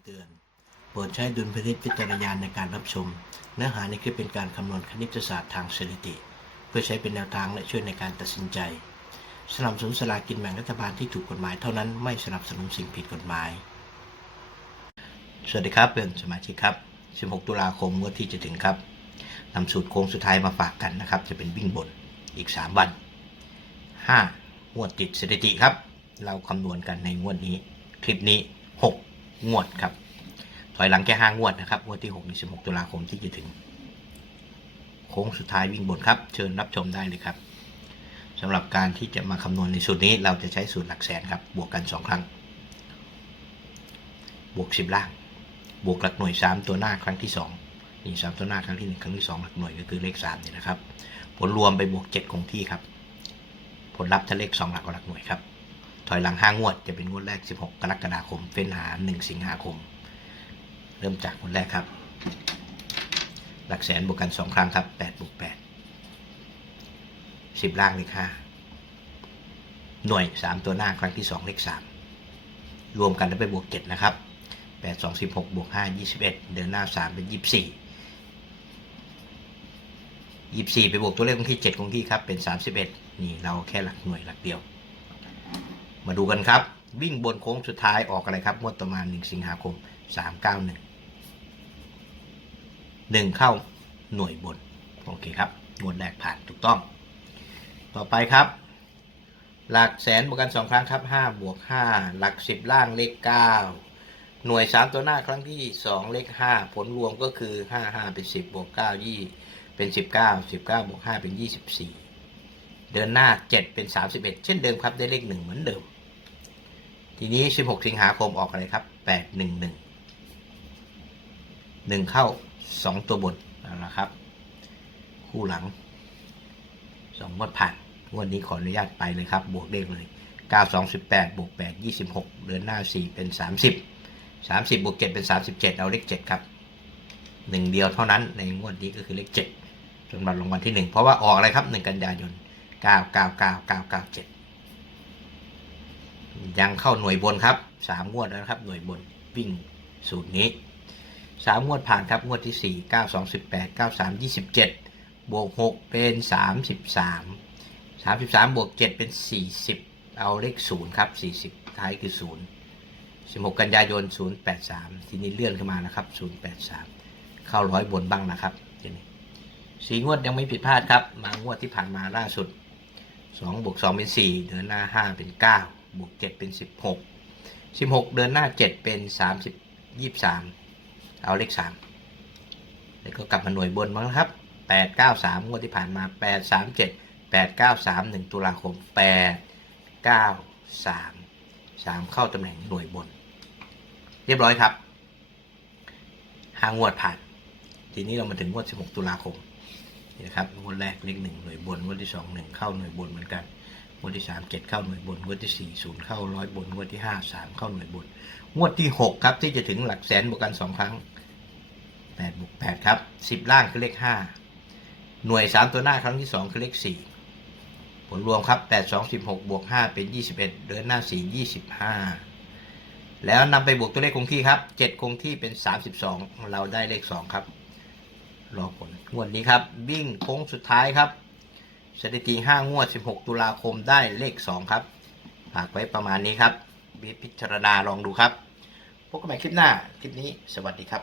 ำเตือน โปรดใช้ดุลพินิจพิจารณาในการรับชม เนื้อหาในคลิปเป็นการคำนวณคณิตศาสตร์ทางสถิติ เพื่อใช้เป็นแนวทางและช่วยในการตัดสินใจ สนับสนุนสลากินแบ่งรัฐบาลที่ถูกกฎหมายเท่านั้นไม่สนับสนุนสิ่งผิดกฎหมาย สวัสดีครับเพื่อนสมาชิกครับ 16 ตุลาคมงวดที่จะถึงครับนำสูตรโค้งสุดท้ายมาฝากกันนะครับ จะเป็นวิ่งบนอีก 3 วัน 5 งวดติดสถิติครับ เราคำนวณกันในงวดนี้ คลิปนี้ 6 งวดครับ ถอยหลังแค่5งวดนะครับงวดที่6ใน16 ตุลาคมที่จะถึง โค้งสุดท้ายวิ่งบนครับ เชิญรับชมได้เลยครับสำหรับการที่จะมาคำนวณในสูตรนี้เราจะใช้สูตรหลักแสนครับ บวกกัน 2 ครั้ง บวก 10 ล่าง บวกหลักหน่วย 3 ตัวหน้าครั้งที่ 2 นี่ 3 ตัวหน้าครั้งที่ 1 ครั้งที่ 2 หลักหน่วยก็คือเลข3เนี่ยนะครับ ผลรวมไปบวก 7 คงที่ครับ ผลลัพธ์ถ้าเลข 2 หลักกับหลักหน่วยครับ ถอยหลัง5งวด จะเป็นงวดแรก 16 กรกฎาคม เฟ้นหา 1 สิงหาคม เริ่มจากงวดแรกครับ หลักแสนบวกกัน 2 ครั้งครับ8บวก8 10 ล่างเลข5หน่วย 3 ตัวหน้าครั้งที่ 2 เลข 3 รวมกันแล้วไปบวก 7 นะครับ 8 2 16บวก5 21 เดินหน้า 3 เป็น 24 24ไปบวกตัวเลขคงที่7คงที่ครับ เป็น31นี่เราแค่หลักหน่วยหลักเดียว มาดูกันครับ วิ่งบนโค้งสุดท้ายออกอะไรครับงวดประมาณ 1 สิงหาคม 391 1 เข้าหน่วยบน โอเคครับงวดแรกผ่านถูกต้อง ต่อไปครับ หลักแสนบวกกัน 2 ครั้งครับ5บวก5หลัก 10 ล่างเลข 9หน่วย 3 ตัวหน้าครั้งที่ 2 เลข 5 ผลรวมก็คือ 5 5 เป็น 10 บวก 9 20 เป็น 19 19 บวก 5 เป็น 24 เดินหน้า 7 เป็น 31 เช่นเดิมครับได้เลข 1 เหมือนเดิม ทีนี้ 16 สิงหาคมออกอะไรครับ 8 1 1 1 เข้า 2 ตัวบนนะครับ คู่หลัง2งวดผ่านงวดนี้ขออนุญาตไปเลยครับ บวกเลขเลย 9 2 18บวก8 26 เดินหน้า 4 เป็น 30 30บวก7เป็น 37 เอาเลข 7 ครับหนึ่งเดียวเท่านั้นในงวดนี้ก็คือเลข7จนบัตรรางวัลที่ 1 เพราะว่าออกอะไรครับ 1 กันยายน 999 997ยังเข้าหน่วยบนครับ3งวดแล้วครับหน่วยบนวิ่งสูตรนี้3งวดผ่านครับงวดที่4 9 2 18 93 27บวก6เป็น33 33บวก7เป็น40เอาเลข0ครับ40ท้ายคือ0 16กันยายน083ทีนี้เลื่อนขึ้นมานะครับ083เข้าร้อยบนบ้างนะครับทีนี้สีงวดยังไม่ผิดพลาดครับ มางวดที่ผ่านมาล่าสุด 2บวก2เป็น4เดินหน้า5เป็น9บวก7เป็น16 16เดินหน้า7เป็น30 23เอาเลข3แล้วก็กลับมาหน่วยบนบ้างครับ8 9 3งวดที่ผ่านมา8 3 7 8 9 3 1ตุลาคม8 9 3 3เข้าตำแหน่งหน่วยบน เรียบร้อยครับห้างวดผ่าน ทีนี้เรามาถึงงวด16ตุลาคม นี่นะครับงวดแรกเลขหนึ่งหน่วยบนงวดที่สองหนึ่งเข้าหน่วยบนเหมือนกันงวดที่สามเจ็ดเข้าหน่วยบนงวดที่สี่ศูนย์เข้าร้อยบนงวดที่ห้าสามเข้าหน่วยบนงวดที่หกครับที่จะถึงหลักแสนบวกกันสองครั้งแปดบวกแปดครับสิบล่างคือเลขห้าหน่วยสามตัวหน้าครั้งที่สองคือเลขสี่ผลรวมครับแปดสองสิบหกบวกห้าเป็นยี่สิบเอ็ดเดินหน้าสี่ยี่สิบห้าแล้วนำไปบวกตัวเลขคงที่ครับเจ็ดคงที่เป็นสามสิบสองเราได้เลขสองครับ รอผลงวดนี้ครับ วิ่งโค้งสุดท้ายครับ สถิติ 5 งวด 16 ตุลาคมได้เลข 2 ครับฝากไว้ประมาณนี้ครับวิพิจารณาลองดูครับ พบกันใหม่คลิปหน้า คลิปนี้สวัสดีครับ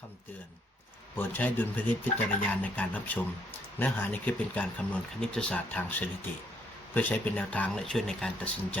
คำเตือน โปรดใช้ดุลพินิจพิจารณาในการรับชม เนื้อหาในคลิปเป็นการคำนวณคณิตศาสตร์ทางสถิติ เพื่อใช้เป็นแนวทางและช่วยในการตัดสินใจ